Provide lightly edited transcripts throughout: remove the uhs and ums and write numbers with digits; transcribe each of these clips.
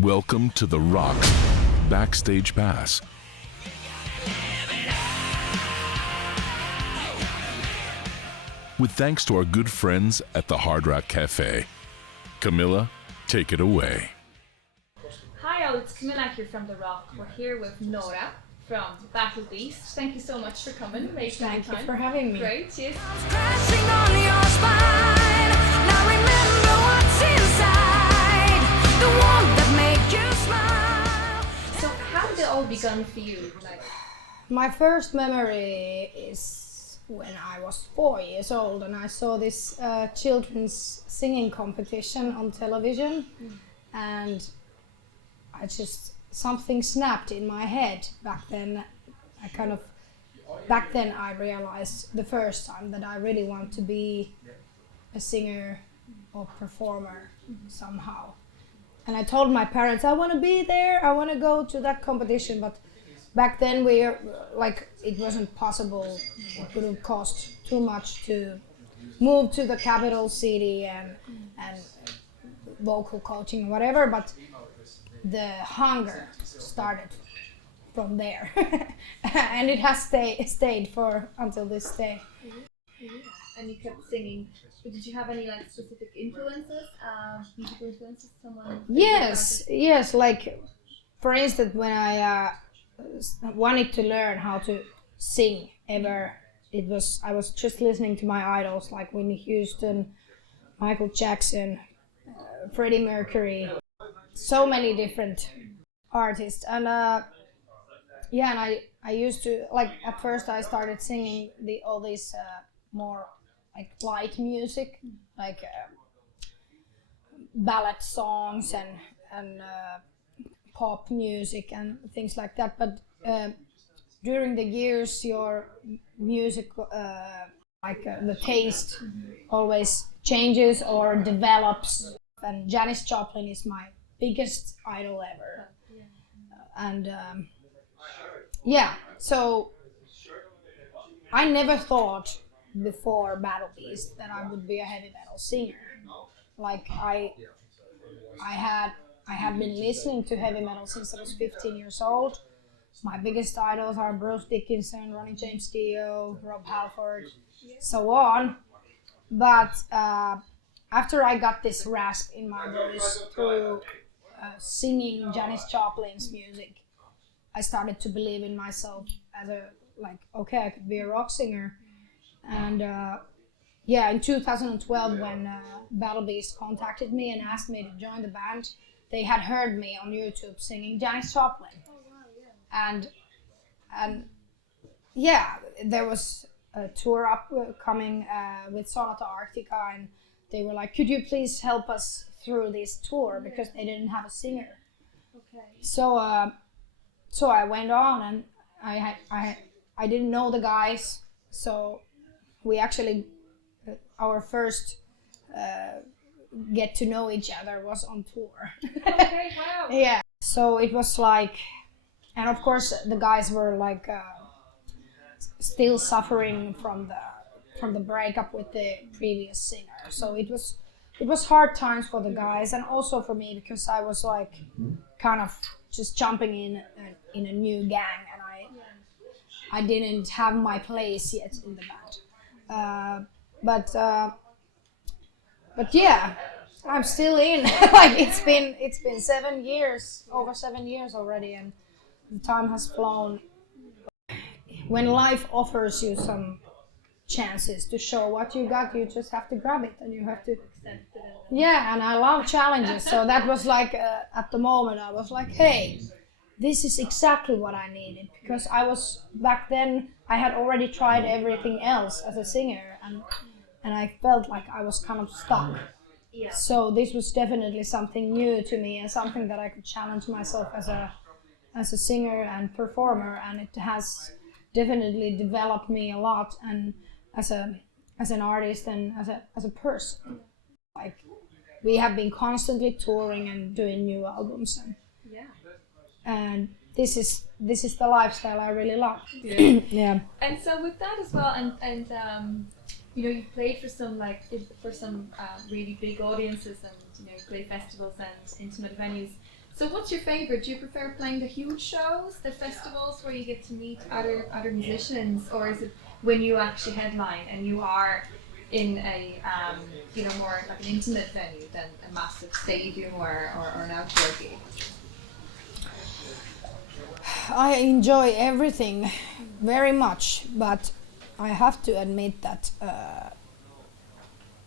Welcome to the Rock Backstage Pass. With thanks to our good friends at the Hard Rock Cafe. Camilla, take it away. Hi all, it's Camilla here from The Rock. We're here with Noora from Battlebeast. Thank you so much for coming. Thank you for having me. Great, yes. Crashing on your spine. Now remember what's inside. The one that made you smile. So how did it all begun for you? My first memory is when I was 4 years old and I saw this children's singing competition on television, and something snapped in my head back then. Back then I realized the first time that I really want to be a singer or performer somehow. And I told my parents, I want to be there, I want to go to that competition, but back then it wasn't possible. It would have cost too much to move to the capital city and vocal coaching or whatever, but the hunger started from there. And it has stayed for until this day. And you kept singing. But did you have any specific influences, musical influences? Yes. Like, for instance, when I wanted to learn how to sing I was just listening to my idols like Whitney Houston, Michael Jackson, Freddie Mercury, so many different artists, and and I used to at first I started singing all these more light music, ballad songs and pop music and things like that. But during the years, your music, the taste, always changes or develops. And Janis Joplin is my biggest idol ever. So I never thought before Battlebeast that I would be a heavy metal singer. I had been listening to heavy metal since I was 15 years old. My biggest idols are Bruce Dickinson, Ronnie James Dio, Rob Halford, so on. But after I got this rasp in my voice through singing Janis Joplin's music, I started to believe in myself as I could be a rock singer. And in 2012, when Battlebeast contacted me and asked me to join the band, they had heard me on YouTube singing Janis Joplin. And there was a tour upcoming with Sonata Arctica, and they were like, could you please help us through this tour, because they didn't have a singer. Okay. So I went on, and I didn't know the guys, so we actually our first get to know each other was on tour. Okay, wow. Yeah, so it was and of course the guys were still suffering from the breakup with the previous singer. So it was hard times for the guys, and also for me, because I was kind of just jumping in a new gang, and I didn't have my place yet in the band. But yeah, I'm still in. It's been 7 years, over 7 years already, and the time has flown. When life offers you some chances to show what you got, you just have to grab it, and you have to Accept it. Yeah, and I love challenges, so that was at the moment I was like, hey, this is exactly what I needed, because back then I had already tried everything else as a singer, and I felt like I was kind of stuck. Yeah. So this was definitely something new to me, and something that I could challenge myself as a singer and performer, and it has definitely developed me a lot, and as an artist and as a person. We have been constantly touring and doing new albums, and this is the lifestyle I really love. Yeah. Yeah. And so with that as well, and you played for some really big audiences, and you play festivals and intimate venues. So what's your favorite? Do you prefer playing the huge shows, the festivals where you get to meet other musicians, or is it when you actually headline and you are in a more like an intimate venue than a massive stadium or an outdoor gig? I enjoy everything very much, but I have to admit that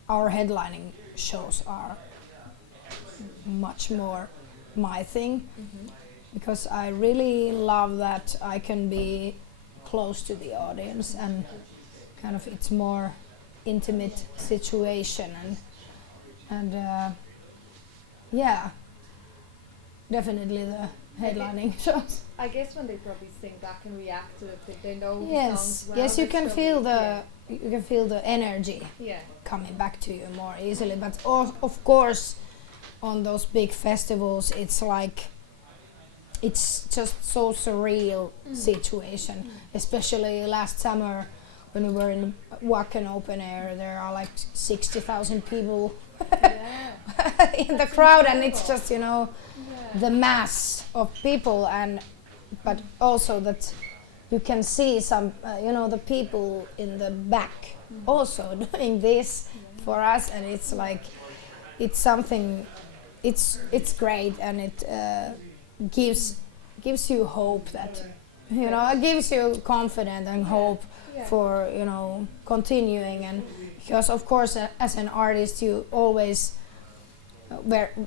our headlining shows are much more my thing, because I really love that I can be close to the audience and kind of it's more intimate situation and yeah, definitely the headlining shows. I guess when they probably sing back and react to it, they know the Yes, songs well. yes, you it's can probably- feel you can feel the energy yeah. coming back to you more easily. But of course, on those big festivals, it's like it's just so surreal situation. Especially last summer when we were in Wacken open air, there are like 60,000 people Yeah. in the crowd, and it's just the mass of people, and but also that you can see some the people in the back also doing this for us, and it's like it's something, it's great, and it gives you hope that it gives you confidence and hope for continuing. And because of course as an artist you always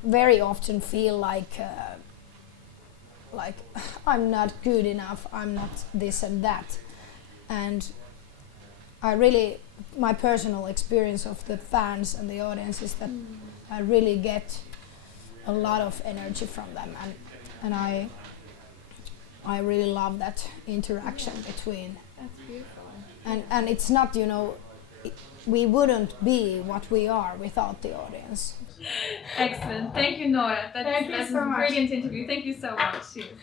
very often feel like I'm not good enough, I'm not this and that, and I really, my personal experience of the fans and the audience is that I really get a lot of energy from them, and I really love that interaction between. That's beautiful. And it's not, we wouldn't be what we are without the audience. Excellent. Thank you, Noora. Thank you That's so a much. brilliant interview. Thank you so much. Cheers.